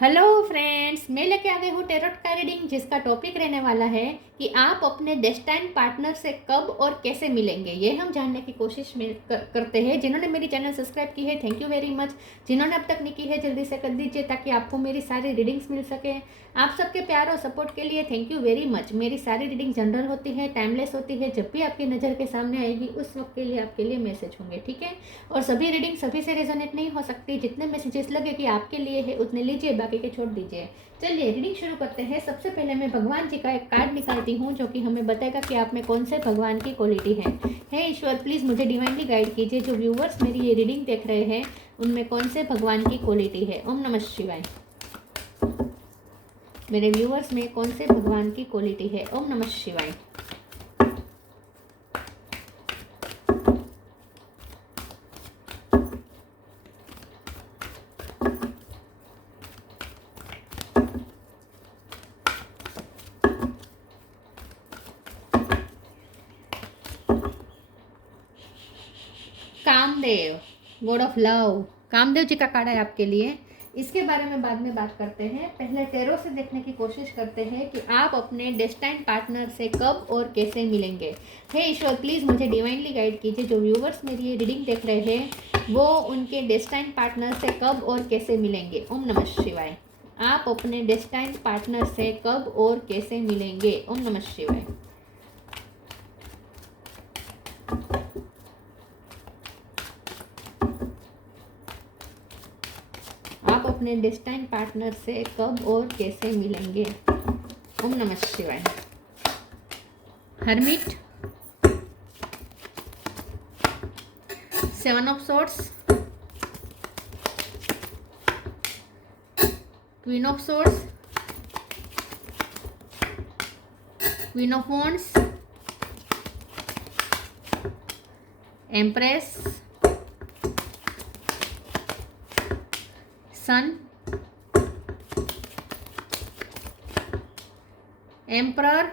Hello friends, मैं लेके आ गई हूँ टेरोट का रीडिंग, जिसका टॉपिक रहने वाला है कि आप अपने डेस्टाइन पार्टनर से कब और कैसे मिलेंगे। ये हम जानने की कोशिश में करते हैं। जिन्होंने मेरी चैनल सब्सक्राइब की है, थैंक यू वेरी मच। जिन्होंने अब तक नहीं की है, जल्दी से कर दीजिए ताकि आपको मेरी सारी रीडिंग्स मिल सके। आप सबके प्यार और सपोर्ट के लिए थैंक यू वेरी मच। मेरी सारी रीडिंग जनरल होती है, टाइमलेस होती है। जब भी आपकी नज़र के सामने आएगी उस वक्त के लिए आपके लिए मैसेज होंगे, ठीक है। और सभी रीडिंग सभी से रेजोनेट नहीं हो सकती। जितने मैसेजेस लगे कि आपके लिए है उतने लीजिए, बाकी के छोड़ दीजिए। चलिए रीडिंग शुरू करते हैं। सबसे पहले मैं भगवान जी का एक कार्ड निकालती हूँ जो कि हमें बताएगा कि आप में कौन से भगवान की क्वालिटी है। हे ईश्वर, प्लीज़ मुझे डिवाइनली गाइड कीजिए। जो व्यूवर्स मेरी ये रीडिंग देख रहे हैं उनमें कौन से भगवान की क्वालिटी है। ओम नमः शिवाय। मेरे व्यूवर्स में कौन से भगवान की क्वालिटी है। ओम नमः शिवाय। Kamdev, god of love, Kamdev ji का कार्ड है आपके लिए। इसके बारे में बाद में बात करते हैं। पहले टेरो से देखने की कोशिश करते हैं कि आप अपने डेस्टाइन पार्टनर से कब और कैसे मिलेंगे। हे ईश्वर, प्लीज़ मुझे डिवाइनली गाइड कीजिए। जो व्यूवर्स मेरी ये रीडिंग देख रहे हैं वो उनके डेस्टाइन पार्टनर से कब और कैसे मिलेंगे। ओम नमः शिवाय। आप अपने डेस्टाइन पार्टनर से कब और कैसे मिलेंगे। ओम नमः शिवाय। आप अपने डेस्टाइन पार्टनर से कब और कैसे मिलेंगे। ओम नमः शिवाय। Hermit, seven of swords, queen of swords, queen of wands, empress, sun, emperor,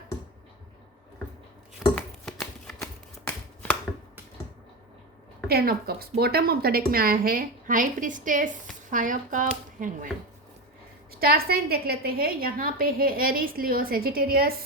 ten of cups. Bottom of the deck में आया है high priestess, five of cup, hangman. Star sign देख लेते हैं। यहाँ पे है Aries, Leo, Sagittarius.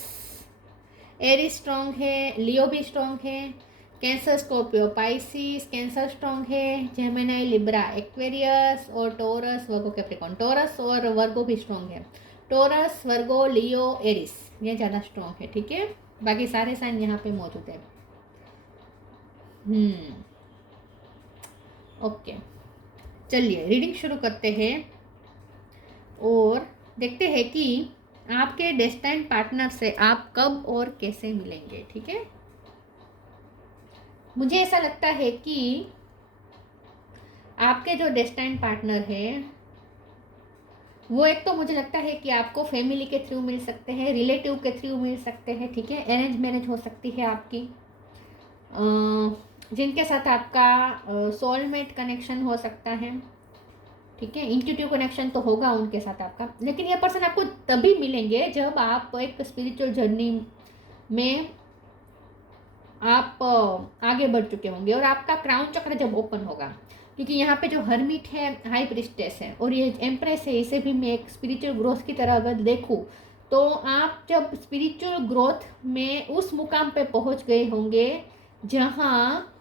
Aries strong है, लियो भी स्ट्रॉन्ग है। Cancer, Scorpio, Pisces. Cancer strong है। जेमिनी, लिब्रा, एक्वेरियस और टोरस, वर्गो, कैप्रिकॉर्न। टोरस और वर्गो भी स्ट्रॉन्ग है। टोरस, वर्गो, लियो, एरिस ये ज़्यादा स्ट्रॉन्ग है, ठीक है। बाकी सारे साइन यहाँ पे मौजूद है। ओके, चलिए रीडिंग शुरू करते हैं और देखते हैं कि आपके डेस्टाइन पार्टनर से आप कब और कैसे मिलेंगे, ठीक है। मुझे ऐसा लगता है कि आपके जो डेस्टाइन पार्टनर है वो एक तो मुझे लगता है कि आपको फैमिली के थ्रू मिल सकते हैं, रिलेटिव के थ्रू मिल सकते हैं, ठीक है। अरेंज मैरिज हो सकती है आपकी। जिनके साथ आपका सोलमेट कनेक्शन हो सकता है, ठीक है। इंट्यूटिव कनेक्शन तो होगा उनके साथ आपका, लेकिन ये पर्सन आपको तभी मिलेंगे जब आप एक स्पिरिचुअल जर्नी में आप आगे बढ़ चुके होंगे और आपका क्राउन चक्र जब ओपन होगा। क्योंकि यहाँ पे जो हर्मिट है हाई प्रिस्टेस है और ये एम्प्रेस है, इसे भी मैं एक स्पिरिचुअल ग्रोथ की तरह अगर देखूँ तो आप जब स्पिरिचुअल ग्रोथ में उस मुकाम पे पहुँच गए होंगे जहाँ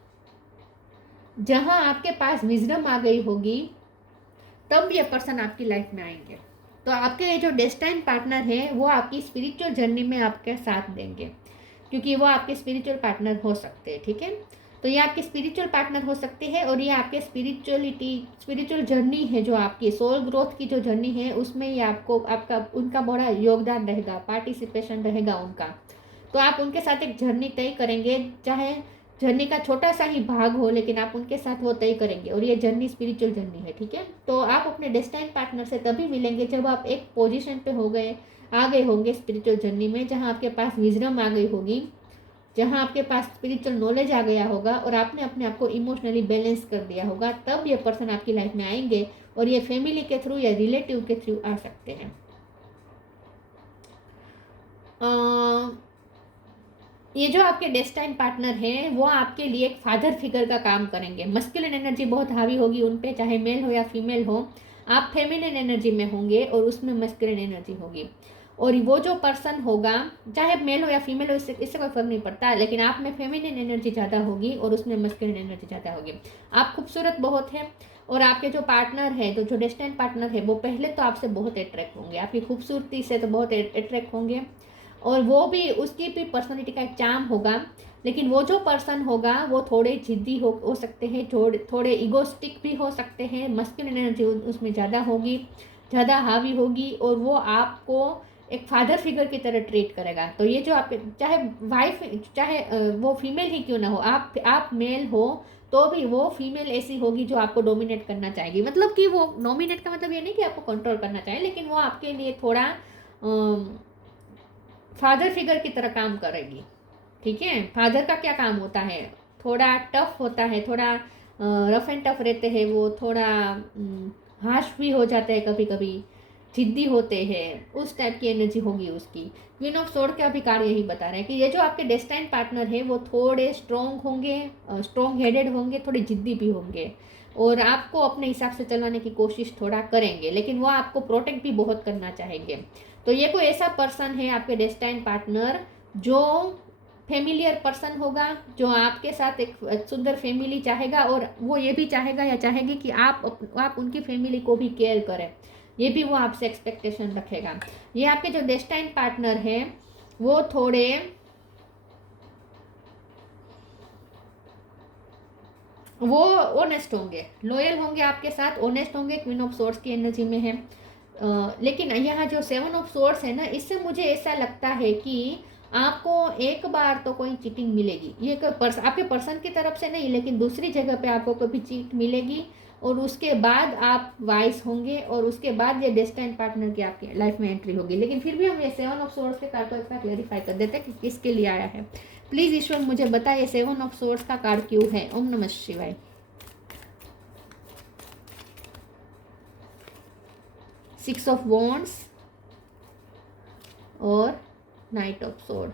जहाँ आपके पास विजडम आ गई होगी, तब ये पर्सन आपकी लाइफ में आएंगे। तो आपके ये जो डेस्टाइन पार्टनर है वो आपकी स्पिरिचुअल जर्नी में आपके साथ देंगे, क्योंकि वो आपके स्पिरिचुअल पार्टनर हो सकते हैं, ठीक है। तो ये आपके स्पिरिचुअल पार्टनर हो सकते हैं और ये आपके स्पिरिचुअल जर्नी है, जो आपकी सोल ग्रोथ की जो जर्नी है उसमें ये आपको उनका बड़ा योगदान रहेगा, पार्टिसिपेशन रहेगा उनका। तो आप उनके साथ एक जर्नी तय करेंगे, चाहे जर्नी का छोटा सा ही भाग हो, लेकिन आप उनके साथ वो तय करेंगे और ये जर्नी स्पिरिचुअल जर्नी है, ठीक है। तो आप अपने डेस्टाइन पार्टनर से तभी मिलेंगे जब आप एक पोजीशन पे आ गए होंगे स्पिरिचुअल जर्नी में, जहाँ आपके पास विजडम आ गई होगी, जहाँ आपके पास स्पिरिचुअल नॉलेज आ गया होगा और आपने अपने आप को इमोशनली बैलेंस कर दिया होगा। तब ये पर्सन आपकी लाइफ में आएंगे और ये फैमिली के थ्रू या रिलेटिव के थ्रू आ सकते हैं। ये जो आपके डेस्टाइन पार्टनर हैं वो आपके लिए एक फादर फिगर का काम करेंगे। मस्कुलिन एनर्जी बहुत हावी होगी उन पे, चाहे मेल हो या फीमेल हो। आप फेमिनिन एनर्जी में होंगे और उसमें मस्कुलिन एनर्जी होगी। और वो जो पर्सन होगा, चाहे मेल हो या फीमेल हो, इससे कोई फर्क नहीं पड़ता, लेकिन आप में फेमिनिन एनर्जी ज़्यादा होगी और उसमें मस्कुलिन एनर्जी ज़्यादा होगी। आप खूबसूरत बहुत हैं और आपके जो पार्टनर है, जो डेस्टिनेड पार्टनर है, वो पहले तो आपसे बहुत अट्रैक्ट होंगे, आपकी खूबसूरती से तो बहुत अट्रैक्ट होंगे। और वो भी, उसकी भी पर्सनैलिटी का एक चार्म होगा। लेकिन वो जो पर्सन होगा वो थोड़े जिद्दी हो सकते हैं, थोड़े इगोस्टिक भी हो सकते हैं, मस्कुलिन एनर्जी उसमें ज़्यादा होगी, ज़्यादा हावी होगी, और वो आपको एक फादर फिगर की तरह ट्रीट करेगा। तो ये जो आप, चाहे वाइफ, चाहे वो फीमेल ही क्यों ना हो, आप मेल हो तो भी वो फीमेल ऐसी होगी जो आपको डोमिनेट करना चाहेगी। मतलब कि वो डोमिनेट का मतलब ये नहीं कि आपको कंट्रोल करना चाहे, लेकिन वो आपके लिए थोड़ा फादर फिगर की तरह काम करेगी। ठीक है, फादर का क्या काम होता है, थोड़ा टफ होता है, थोड़ा रफ एंड टफ रहते हैं, वो थोड़ा हाश भी हो जाते हैं, कभी कभी जिद्दी होते हैं, उस टाइप की एनर्जी होगी उसकी। क्वीन ऑफ सोर्ड का भी कार्य यही बता रहे हैं कि ये जो आपके डेस्टाइन पार्टनर है वो थोड़े स्ट्रॉन्ग होंगे, स्ट्रॉन्ग हेडेड होंगे, थोड़े जिद्दी भी होंगे, और आपको अपने हिसाब से चलाने की कोशिश थोड़ा करेंगे, लेकिन वो आपको प्रोटेक्ट भी बहुत करना चाहेंगे। तो ये कोई ऐसा पर्सन है आपके डेस्टाइन पार्टनर जो फेमिलियर पर्सन होगा, जो आपके साथ एक सुंदर फैमिली चाहेगा, और वो ये भी चाहेगा या चाहेगी कि आप उनकी फैमिली को भी केयर करें, ये भी वो आपसे एक्सपेक्टेशन रखेगा। ये आपके जो डेस्टाइन पार्टनर है वो थोड़े वो ऑनेस्ट होंगे, लॉयल होंगे आपके साथ, ऑनेस्ट होंगे, क्वीन ऑफ सोर्ड्स की एनर्जी में है। लेकिन यहाँ जो सेवन ऑफ सोर्ड्स है ना, इससे मुझे ऐसा लगता है कि आपको एक बार तो कोई चीटिंग मिलेगी। ये आपके पर्सन की तरफ से नहीं, लेकिन दूसरी जगह पे आपको कभी चीट मिलेगी, और उसके बाद आप वाइस होंगे, और उसके बाद ये डेस्टाइन पार्टनर की आपकी लाइफ में एंट्री होगी। लेकिन फिर भी हम ये सेवन ऑफ सोर्ड्स के कार्ड को एक बार क्लेरिफाई कर देते हैं कि किसके लिए आया है। प्लीज ईश्वर मुझे बताइए सेवन ऑफ सोर्ड्स का कार्ड क्यों है। ओम नमः शिवाय। सिक्स ऑफ वॉन्ड्स और नाइट ऑफ सोर्ड।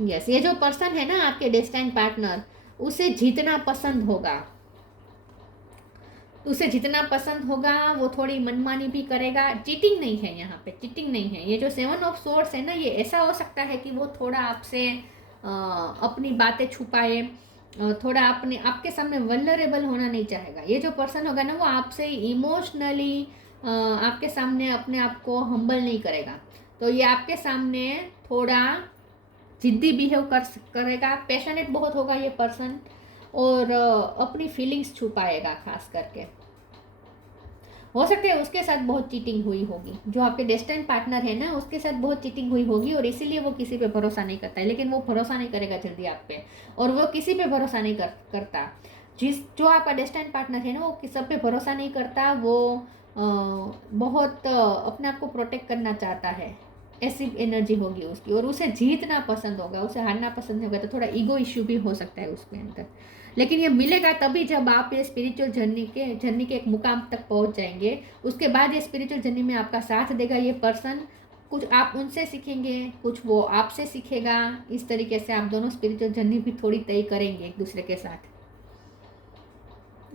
यस, ये जो पर्सन है ना आपके डेस्टाइन पार्टनर, उसे जीतना पसंद होगा, उसे जितना पसंद होगा वो थोड़ी मनमानी भी करेगा। चीटिंग नहीं है यहाँ पे, चीटिंग नहीं है। ये जो सेवन ऑफ सोर्ड्स है ना, ये ऐसा हो सकता है कि वो थोड़ा आपसे अपनी बातें छुपाए, थोड़ा आपके सामने वल्नरेबल होना नहीं चाहेगा। ये जो पर्सन होगा ना, वो आपसे इमोशनली आपके सामने अपने आप को हम्बल नहीं करेगा। तो ये आपके सामने थोड़ा जिद्दी बिहेव करेगा, पैशनेट बहुत होगा ये पर्सन, और अपनी फीलिंग्स छुपाएगा। खास करके हो सकता है उसके साथ बहुत चीटिंग हुई होगी, जो आपके डेस्टिनी पार्टनर है ना, उसके साथ बहुत चीटिंग हुई होगी, और इसीलिए वो किसी पे भरोसा नहीं करता है। लेकिन वो भरोसा नहीं करेगा जल्दी आप पे, और वो किसी पे भरोसा नहीं करता। जो आपका डेस्टिनी पार्टनर है ना, वो सब पे भरोसा नहीं करता। वो बहुत अपने आप को प्रोटेक्ट करना चाहता है, ऐसी एनर्जी होगी उसकी, और उसे जीतना पसंद होगा, उसे हारना पसंद होगा। तो थोड़ा ईगो इश्यू भी हो सकता है उसके अंदर। लेकिन ये मिलेगा तभी जब आप ये स्पिरिचुअल जर्नी के एक मुकाम तक पहुंच जाएंगे। उसके बाद ये स्पिरिचुअल जर्नी में आपका साथ देगा ये पर्सन। कुछ आप उनसे सीखेंगे, कुछ वो आपसे सीखेगा। इस तरीके से आप दोनों स्पिरिचुअल जर्नी भी थोड़ी तय करेंगे एक दूसरे के साथ।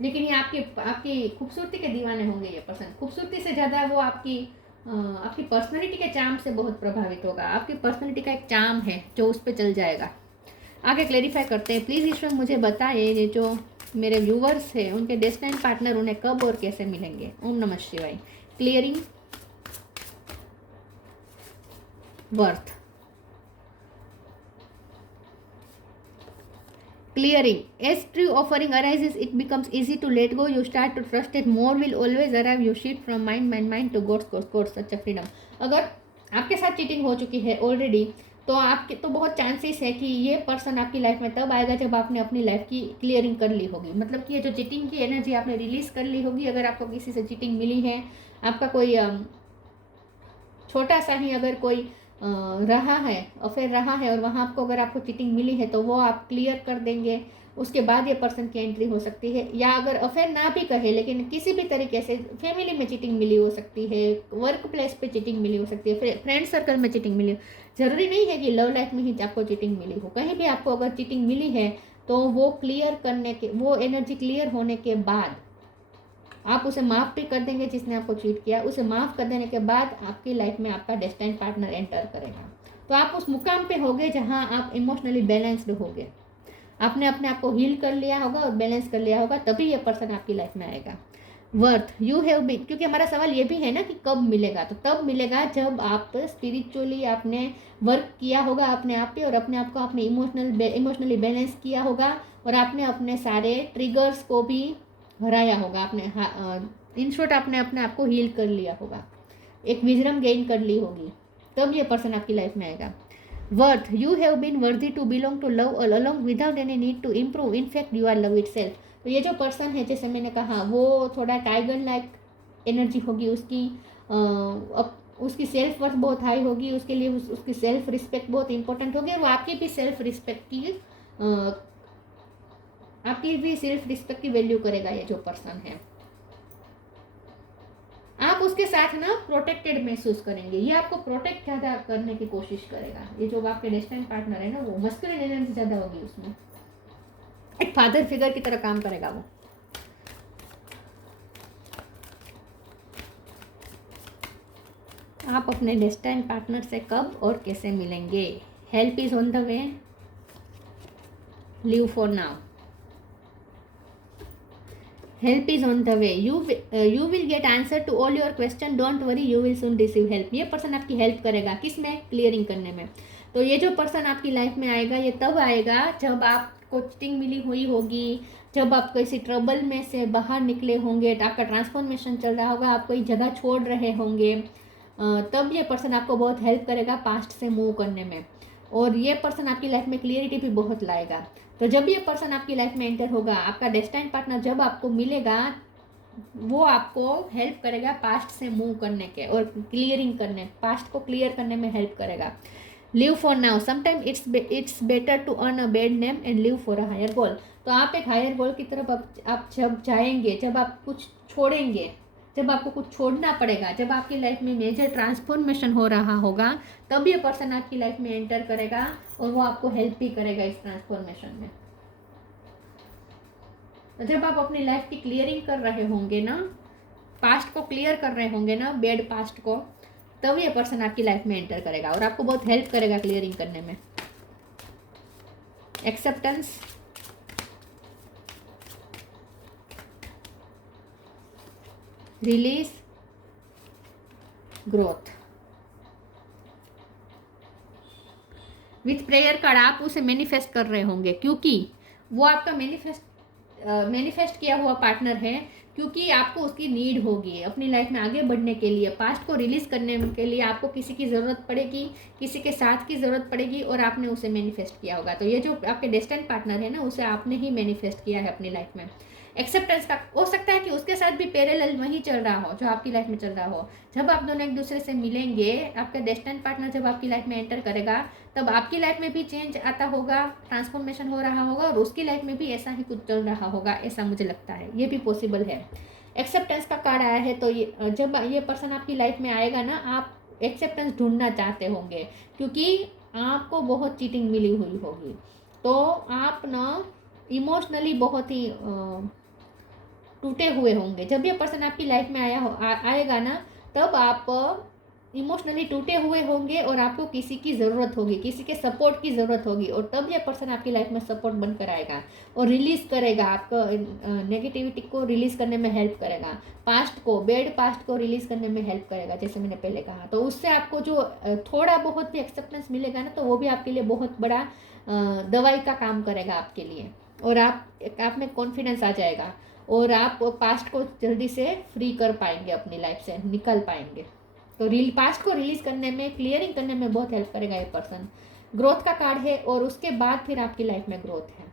लेकिन ये आपकी खूबसूरती के दीवाने होंगे ये पर्सन। खूबसूरती से ज़्यादा वो आपकी पर्सनैलिटी के चार्म से बहुत प्रभावित होगा। आपकी पर्सनैलिटी का एक चार्म है जो उस पर चल जाएगा। आगे क्लेरिफाई करते हैं। प्लीज़ ईश्वर मुझे बताइए, ये जो मेरे व्यूवर्स हैं उनके डेस्टिनी पार्टनर उन्हें कब और कैसे मिलेंगे। ओम नमः शिवाय। Clearing worth, clearing. As true offering arises, it becomes easy to let go. You start to trust that more will always arrive. You shift from mind to God's such a freedom. अगर आपके साथ cheating हो चुकी है already, तो आपके तो बहुत चांसेस है कि ये पर्सन आपकी लाइफ में तब आएगा जब आपने अपनी लाइफ की क्लियरिंग कर ली होगी। मतलब कि ये जो चीटिंग की एनर्जी आपने रिलीज कर ली होगी। अगर आपको किसी से चीटिंग मिली है, आपका कोई छोटा सा ही अगर कोई रहा है, अफेयर रहा है, और वहाँ आपको चीटिंग मिली है, तो वो आप क्लियर कर देंगे। उसके बाद ये पर्सन की एंट्री हो सकती है। या अगर अफेयर ना भी कहे, लेकिन किसी भी तरीके से फैमिली में चीटिंग मिली हो सकती है, वर्क प्लेस पे चीटिंग मिली हो सकती है, फ्रेंड सर्कल में चीटिंग मिली हो। जरूरी नहीं है कि लव लाइफ में ही आपको चीटिंग मिली हो। कहीं भी आपको अगर चीटिंग मिली है, तो वो क्लियर करने के, वो एनर्जी क्लियर होने के बाद आप उसे माफ़ भी कर देंगे जिसने आपको चीट किया। उसे माफ़ कर देने के बाद आपकी लाइफ में आपका डेस्टिन्ड पार्टनर एंटर करेगा। तो आप उस मुकाम पे होगे जहाँ आप इमोशनली बैलेंस्ड होगे। आपने अपने आप को हील कर लिया होगा और बैलेंस कर लिया होगा, तभी ये पर्सन आपकी लाइफ में आएगा। वर्थ यू हैव बीन, क्योंकि हमारा सवाल ये भी है ना कि कब मिलेगा, तो तब मिलेगा जब आप स्पिरिचुअली आपने वर्क किया होगा अपने आप पे, और अपने आप को आपने इमोशनली बैलेंस किया होगा, और आपने अपने सारे ट्रिगर्स को भी हराया होगा। आपने इन शॉर्ट आपने अपने आप को हील कर लिया होगा, एक विजडम गेन कर ली होगी, तब ये पर्सन आपकी लाइफ में आएगा। Worth you have been worthy to belong to love all along without any need to improve, in fact you are love itself. तो ये जो पर्सन है, जैसे मैंने कहा, वो थोड़ा टाइगर लाइक एनर्जी होगी उसकी, उसकी सेल्फ वर्थ बहुत हाई होगी, उसके लिए उसकी सेल्फ रिस्पेक्ट बहुत इंपॉर्टेंट होगी, और वो आपकी भी सेल्फ रिस्पेक्ट की वैल्यू करेगा ये जो पर्सन है। आप उसके साथ ना प्रोटेक्टेड महसूस करेंगे, ये आपको प्रोटेक्ट ज़्यादा करने की कोशिश करेगा। ये जो आपके डेस्टिन्ड पार्टनर है ना, वो मस्कुलिन एनर्जी ज़्यादा होगी उसमें, एक फादर फिगर की तरह काम करेगा वो। आप अपने डेस्टिन्ड पार्टनर से कब और कैसे मिलेंगे? Help is on the way, live for now. Help is on the way, you will get answer to all your question, don't worry, you will soon receive help. ये पर्सन आपकी help करेगा, किस में? क्लियरिंग करने में। तो ये जो पर्सन आपकी लाइफ में आएगा, ये तब आएगा जब आपको चीटिंग मिली हुई होगी, जब आप किसी ट्रबल में से बाहर निकले होंगे, आपका ट्रांसफॉर्मेशन चल रहा होगा, आप कोई जगह छोड़ रहे होंगे, तब ये पर्सन आपको बहुत हेल्प करेगा पास्ट से मूव करने में। और ये पर्सन आपकी लाइफ में क्लियरिटी भी बहुत लाएगा। तो जब ये पर्सन आपकी लाइफ में एंटर होगा, आपका डेस्टिन्ड पार्टनर जब आपको मिलेगा, वो आपको हेल्प करेगा पास्ट से मूव करने के और क्लियरिंग करने, पास्ट को क्लियर करने में हेल्प करेगा। Live for now, sometime it's better to earn a bad name and live for a higher goal. तो आप एक हायर गोल की तरफ आप जब जाएंगे, जब आप कुछ छोड़ेंगे, जब आपको कुछ छोड़ना पड़ेगा, जब आपकी लाइफ में मेजर ट्रांसफॉर्मेशन हो रहा होगा, तब ये पर्सन आपकी लाइफ में एंटर करेगा और वो आपको हेल्प भी करेगा इस ट्रांसफॉर्मेशन में। तो जब आप अपनी लाइफ की क्लियरिंग कर रहे होंगे ना, पास्ट को क्लियर कर रहे होंगे ना, बैड पास्ट को, तब ये पर्सन आपकी लाइफ में एंटर करेगा और आपको बहुत हेल्प करेगा क्लियरिंग करने में। Acceptance, release, growth. With prayer card आप उसे मैनिफेस्ट कर रहे होंगे, क्योंकि वो आपका मैनिफेस्ट किया हुआ पार्टनर है, क्योंकि आपको उसकी नीड होगी अपनी लाइफ में आगे बढ़ने के लिए। पास्ट को रिलीज करने के लिए आपको किसी की ज़रूरत पड़ेगी, किसी के साथ की ज़रूरत पड़ेगी, और आपने उसे मैनिफेस्ट किया होगा। तो ये जो आपके डेस्टिन्ड पार्टनर है ना, उसे आपने ही मैनिफेस्ट किया है अपनी लाइफ में। एक्सेप्टेंस का हो सकता है कि उसके साथ भी पैरेलल वही चल रहा हो जो आपकी लाइफ में चल रहा हो। जब आप दोनों एक दूसरे से मिलेंगे, आपका डेस्टिन्ड पार्टनर जब आपकी लाइफ में एंटर करेगा, तब आपकी लाइफ में भी चेंज आता होगा, ट्रांसफॉर्मेशन हो रहा होगा, और उसकी लाइफ में भी ऐसा ही कुछ चल रहा होगा, ऐसा मुझे लगता है। ये भी पॉसिबल है। एक्सेप्टेंस का कार्ड आया है, तो ये जब ये पर्सन आपकी लाइफ में आएगा ना, आप एक्सेप्टेंस ढूंढना चाहते होंगे, क्योंकि आपको बहुत चीटिंग मिली हुई होगी। तो आप ना इमोशनली बहुत ही टूटे हुए होंगे। जब ये पर्सन आपकी लाइफ में आएगा ना, तब आप इमोशनली टूटे हुए होंगे और आपको किसी की ज़रूरत होगी, किसी के सपोर्ट की ज़रूरत होगी, और तब ये पर्सन आपकी लाइफ में सपोर्ट बनकर आएगा और रिलीज़ करेगा, आपको नेगेटिविटी को रिलीज़ करने में हेल्प करेगा, पास्ट को, बैड पास्ट को रिलीज़ करने में हेल्प करेगा, जैसे मैंने पहले कहा। तो उससे आपको जो थोड़ा बहुत भी एक्सेप्टेंस मिलेगा ना, तो वो भी आपके लिए बहुत बड़ा दवाई का काम करेगा आपके लिए, और आप में कॉन्फिडेंस आ जाएगा और आप पास्ट को जल्दी से फ्री कर पाएंगे, अपनी लाइफ से निकल पाएंगे। तो पास्ट को रिलीज करने में, क्लियरिंग करने में बहुत हेल्प करेगा ये पर्सन। ग्रोथ का कार्ड है, और उसके बाद फिर आपकी लाइफ में ग्रोथ है।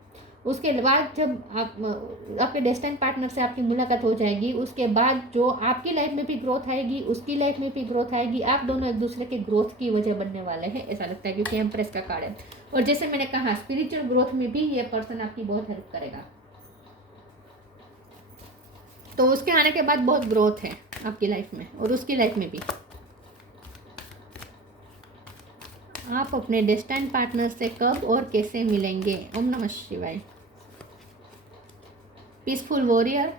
उसके बाद जब आप आपके डेस्टिन्ड पार्टनर से आपकी मुलाकात हो जाएगी, उसके बाद जो आपकी लाइफ में भी ग्रोथ आएगी, उसकी लाइफ में भी ग्रोथ आएगी, आप दोनों एक दूसरे के ग्रोथ की वजह बनने वाले हैं, ऐसा लगता है, क्योंकि एम्प्रेस का कार्ड है। और जैसे मैंने कहा, स्पिरिचुअल ग्रोथ में भी ये पर्सन आपकी बहुत हेल्प करेगा। तो उसके आने के बाद बहुत ग्रोथ है आपकी लाइफ में और उसकी लाइफ में भी। आप अपने डेस्टिन्ड पार्टनर से कब और कैसे मिलेंगे? ओम नमः शिवाय। Peaceful warrior,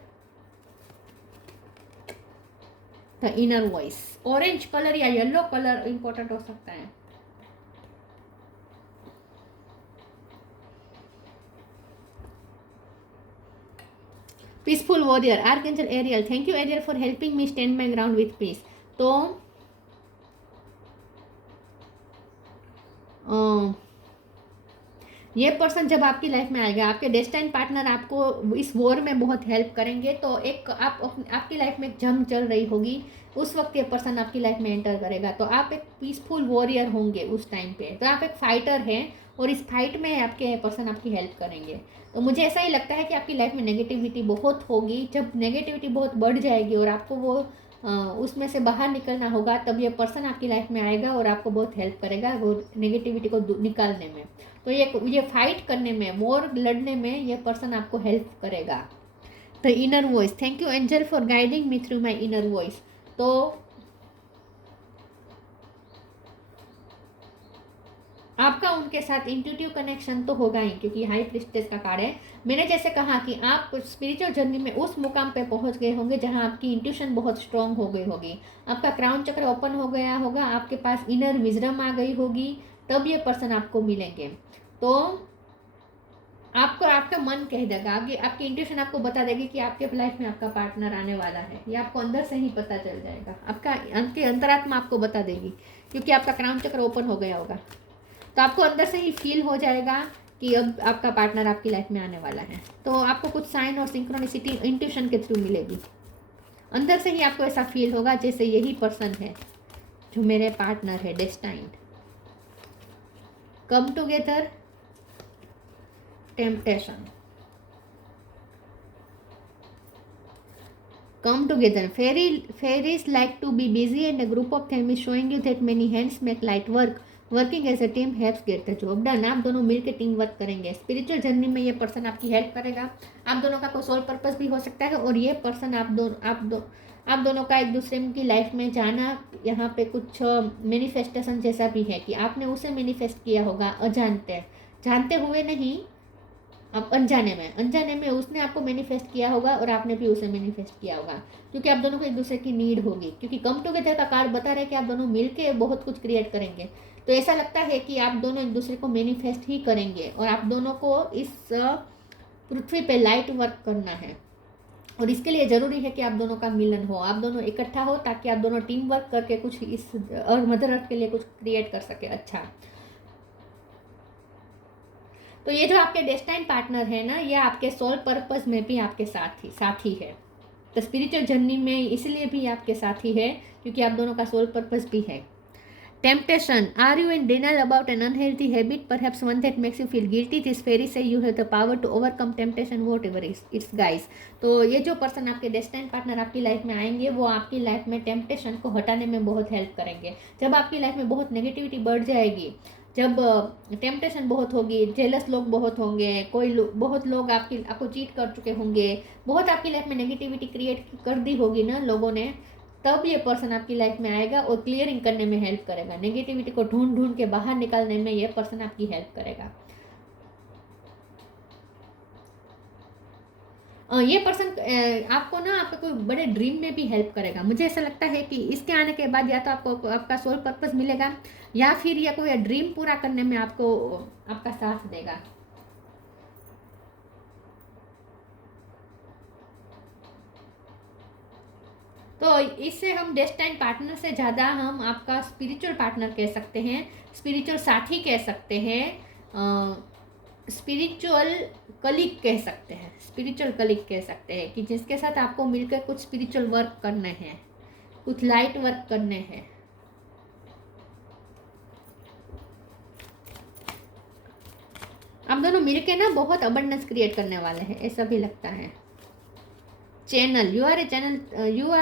the inner voice. Orange colour या येलो कलर इंपॉर्टेंट हो सकता है। Peaceful warrior, archangel Ariel, thank you Ariel for helping me stand my ground with peace. तो ये पर्सन जब आपकी लाइफ में आएगा, आपके डेस्टाइन पार्टनर आपको इस वॉर में बहुत हेल्प करेंगे। तो एक आपकी लाइफ में एक जंग चल रही होगी, उस वक्त ये पर्सन आपकी लाइफ में एंटर करेगा। तो आप एक पीसफुल वॉरियर होंगे उस टाइम पे। तो आप एक फाइटर हैं और इस फाइट में आपके पर्सन आपकी हेल्प करेंगे। तो मुझे ऐसा ही लगता है कि आपकी लाइफ में नेगेटिविटी बहुत होगी। जब नेगेटिविटी बहुत बढ़ जाएगी और आपको वो उसमें से बाहर निकलना होगा, तब ये पर्सन आपकी लाइफ में आएगा और आपको बहुत हेल्प करेगा वो नेगेटिविटी को निकालने में। तो ये फाइट करने में, वॉर लड़ने में ये पर्सन आपको हेल्प करेगा। The inner voice, thank you angel for guiding me through my inner voice. तो आपका उनके साथ इंट्यूटिव कनेक्शन तो होगा ही, क्योंकि हाई प्रिस्टेस का कार्ड है। मैंने जैसे कहा कि आप स्पिरिचुअल जर्नी में उस मुकाम पे पहुंच गए होंगे जहां आपकी इंट्यूशन बहुत स्ट्रांग हो गई होगी, आपका क्राउन चक्र ओपन हो गया होगा, आपके पास इनर विजडम आ गई होगी, तब ये पर्सन आपको मिलेंगे। तो आपको आपका मन कह देगा कि आपकी इंट्यूशन आपको बता देगी कि आपके लाइफ में आपका पार्टनर आने वाला है। ये आपको अंदर से ही पता चल जाएगा, आपके अंतरात्मा आपको बता देगी, क्योंकि आपका क्राउन चक्र ओपन हो गया होगा। तो आपको अंदर से ही फील हो जाएगा कि अब आपका पार्टनर आपकी लाइफ में आने वाला है। तो आपको कुछ साइन और सिंक्रोनिसिटी इंट्यूशन के थ्रू मिलेगी। अंदर से ही आपको ऐसा फील होगा जैसे यही पर्सन है जो मेरे पार्टनर है, destined. Come together, temptation, come together. Fairies like to be busy and a group of them is showing you that many hands make light work. Working as a team helps get the job done. आप दोनों मिलकर team work करेंगे। Spiritual journey में ये person आपकी help करेगा। आप दोनों का कोई सोल पर्पस भी हो सकता है और ये पर्सन आप दोनों का एक दूसरे की लाइफ में जाना, यहाँ पे कुछ मैनिफेस्टेशन जैसा भी है कि आपने उसे मैनिफेस्ट किया होगा जानते हुए नहीं, अब अनजाने में उसने आपको मैनिफेस्ट किया होगा और आपने भी उसे मैनिफेस्ट किया होगा, क्योंकि आप दोनों को एक दूसरे की नीड होगी। क्योंकि कम टुगेदर का कार्ड बता रहा है कि आप दोनों मिलके बहुत कुछ क्रिएट करेंगे। तो ऐसा लगता है कि आप दोनों एक दूसरे को मैनिफेस्ट ही करेंगे और आप दोनों को इस पृथ्वी पे लाइट वर्क करना है। और इसके लिए ज़रूरी है कि आप दोनों का मिलन हो, आप दोनों इकट्ठा हो, ताकि आप दोनों टीम वर्क करके कुछ इस और मदर अर्थ के लिए कुछ क्रिएट कर सके। अच्छा, तो ये जो आपके डेस्टाइन पार्टनर है ना, ये आपके सोल पर्पस में भी आपके साथी है। तो स्पिरिचुअल जर्नी में इसलिए भी आपके साथी है क्योंकि आप दोनों का सोल पर्पस भी है। Temptation, are you in denial about an unhealthy habit, perhaps one that makes you feel guilty, this fairy से you have the power to overcome temptation whatever it's guys. तो ये जो person आपके destined partner आपकी life में आएंगे, वो आपकी लाइफ में टेम्पटेशन को हटाने में बहुत हेल्प करेंगे। जब आपकी लाइफ में बहुत नेगेटिविटी बढ़ जाएगी, जब टेम्पटेशन बहुत होगी, जेलस लोग बहुत होंगे, बहुत लोग आपको चीट कर चुके होंगे, बहुत आपकी लाइफ में नेगेटिविटी क्रिएट कर दी होगी ना लोगों ने, तब ये पर्सन आपकी लाइफ में आएगा और क्लियरिंग करने में हेल्प करेगा। नेगेटिविटी को ढूंढ के बाहर निकालने में ये पर्सन आपकी हेल्प करेगा। ये पर्सन आपको ना आपके कोई बड़े ड्रीम में भी हेल्प करेगा। मुझे ऐसा लगता है कि इसके आने के बाद या तो आपको आपका सोल पर्पस मिलेगा या फिर ये कोई ड्रीम पूरा करने में आपको आपका साथ देगा। तो इससे हम डेस्टाइन पार्टनर से ज़्यादा हम आपका स्पिरिचुअल पार्टनर कह सकते हैं, स्पिरिचुअल साथी कह सकते हैं, स्पिरिचुअल कलीग कह सकते हैं। स्पिरिचुअल कलीग कह सकते हैं कि जिसके साथ आपको मिलकर कुछ स्पिरिचुअल वर्क करने हैं, कुछ लाइट वर्क करने हैं। आप दोनों मिलके ना बहुत अबंडेंस क्रिएट करने वाले हैं, ऐसा भी लगता है। Channel, you are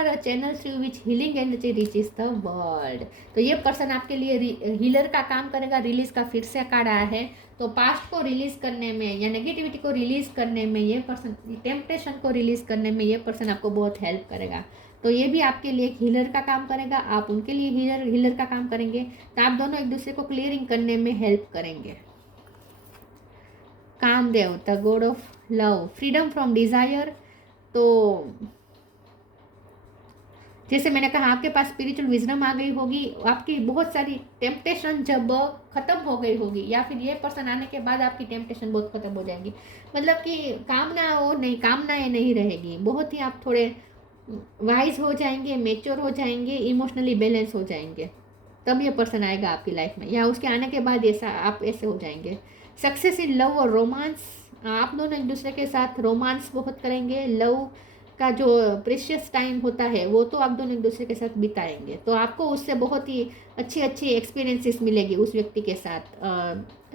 a channel through which healing energy reaches the world. तो ये पर्सन आपके लिए हीलर का काम करेगा। रिलीज का फिर से कार्ड आया है, तो पास्ट को रिलीज करने में या नेगेटिविटी को रिलीज करने में ये पर्सन, टेम्पटेशन को रिलीज करने में ये पर्सन आपको बहुत हेल्प करेगा। तो ये भी आपके लिए एक हीलर का काम करेगा, आप उनके लिए हीलर का काम करेंगे। तो आप दोनों एक दूसरे को क्लियरिंग करने में हेल्प करेंगे। Kamdev, the god of love, freedom from desire. तो जैसे मैंने कहा आपके पास स्पिरिचुअल विजडम आ गई होगी, आपकी बहुत सारी टेम्पटेशन जब ख़त्म हो गई होगी, या फिर ये पर्सन आने के बाद आपकी टेम्पटेशन बहुत ख़त्म हो जाएगी, मतलब कि कामनाएं नहीं रहेगी, बहुत ही आप थोड़े वाइज हो जाएंगे, मेच्योर हो जाएंगे, इमोशनली बैलेंस हो जाएंगे, तब ये पर्सन आएगा आपकी लाइफ में, या उसके आने के बाद ऐसा आप ऐसे हो जाएंगे। सक्सेस इन लव और रोमांस, आप दोनों एक दूसरे के साथ रोमांस बहुत करेंगे, लव का जो प्रेशियस टाइम होता है वो तो आप दोनों एक दूसरे के साथ बिताएंगे, तो आपको उससे बहुत ही अच्छी अच्छी एक्सपीरियंसेस मिलेगी उस व्यक्ति के साथ,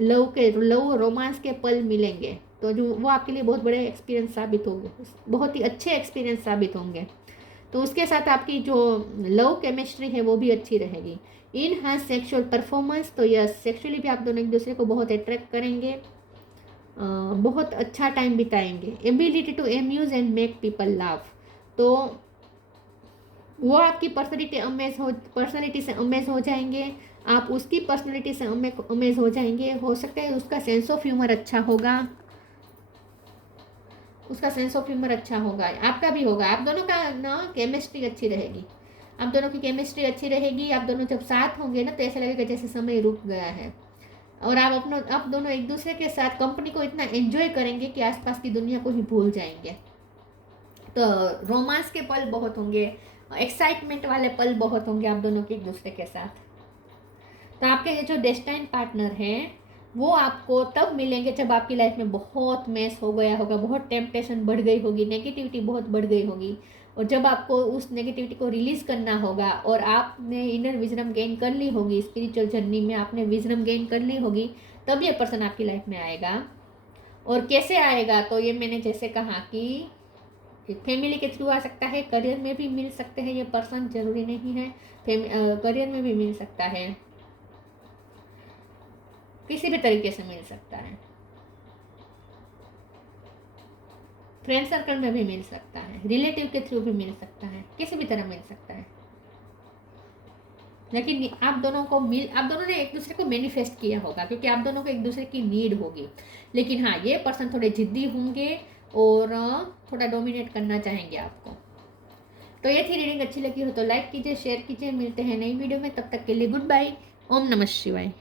लव रोमांस के पल मिलेंगे, तो जो वो आपके लिए बहुत बड़े एक्सपीरियंस साबित होंगे, बहुत ही अच्छे एक्सपीरियंस साबित होंगे। तो उसके साथ आपकी जो लव केमिस्ट्री है वो भी अच्छी रहेगी। इन हां सेक्सुअल परफॉर्मेंस, तो यस सेक्सुअली भी आप दोनों एक दूसरे को बहुत अट्रैक्ट करेंगे, बहुत अच्छा टाइम बिताएंगे। Ability to amuse and make people laugh, तो वो आपकी पर्सनैलिटी से अमेज हो जाएंगे, आप उसकी पर्सनैलिटी से अमेज हो जाएंगे। हो सकता है उसका सेंस ऑफ ह्यूमर अच्छा होगा, आपका भी होगा, आप दोनों का ना केमिस्ट्री अच्छी रहेगी, आप दोनों की केमिस्ट्री अच्छी रहेगी। आप दोनों जब साथ होंगे ना तो ऐसा लगेगा जैसे समय रुक गया है, और आप दोनों एक दूसरे के साथ कंपनी को इतना एंजॉय करेंगे कि आसपास की दुनिया को ही भूल जाएंगे। तो रोमांस के पल बहुत होंगे, एक्साइटमेंट वाले पल बहुत होंगे आप दोनों के एक दूसरे के साथ। तो आपके ये जो डेस्टाइन पार्टनर हैं वो आपको तब मिलेंगे जब आपकी लाइफ में बहुत मेस हो गया होगा, बहुत टेम्पटेशन बढ़ गई होगी, नेगेटिविटी बहुत बढ़ गई होगी, और जब आपको उस नेगेटिविटी को रिलीज करना होगा और आपने इनर विजडम गेन कर ली होगी, स्पिरिचुअल जर्नी में आपने विजडम गेन कर ली होगी, तब ये पर्सन आपकी लाइफ में आएगा। और कैसे आएगा, तो ये मैंने जैसे कहा कि फैमिली के थ्रू आ सकता है, करियर में भी मिल सकते हैं ये पर्सन, जरूरी नहीं है, करियर में भी मिल सकता है, किसी भी तरीके से मिल सकता है, फ्रेंड सर्कल में भी मिल सकता है, रिलेटिव के थ्रू भी मिल सकता है, किसी भी तरह मिल सकता है। लेकिन आप दोनों ने एक दूसरे को मैनिफेस्ट किया होगा, क्योंकि आप दोनों को एक दूसरे की नीड होगी। लेकिन हाँ, ये पर्सन थोड़े जिद्दी होंगे और थोड़ा डोमिनेट करना चाहेंगे आपको। तो ये थी रीडिंग, अच्छी लगी हो तो लाइक कीजिए, शेयर कीजिए, मिलते हैं नई वीडियो में, तब तक के लिए गुड बाय, ओम नमः शिवाय।